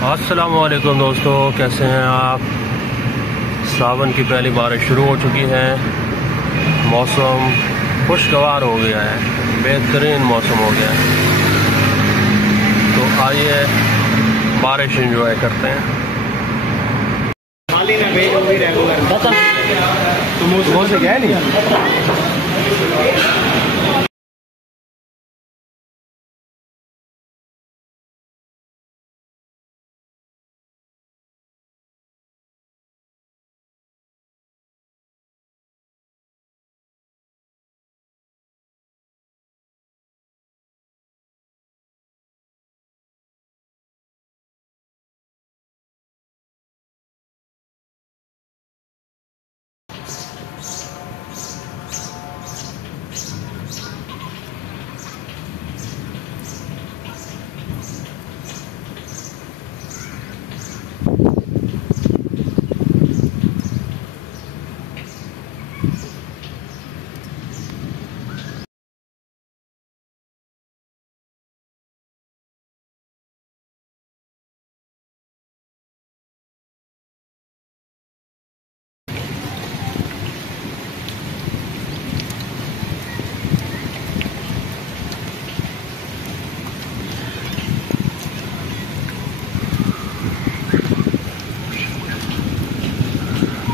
अस्सलाम वालेकुम दोस्तों, कैसे हैं आप। सावन की पहली बारिश शुरू हो चुकी है। मौसम खुशगवार हो गया है, बेहतरीन मौसम हो गया है। तो आइए बारिश एंजॉय करते हैं। से गया नहीं।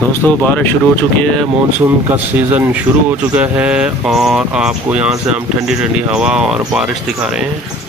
दोस्तों बारिश शुरू हो चुकी है, मानसून का सीज़न शुरू हो चुका है और आपको यहाँ से हम ठंडी ठंडी हवा और बारिश दिखा रहे हैं।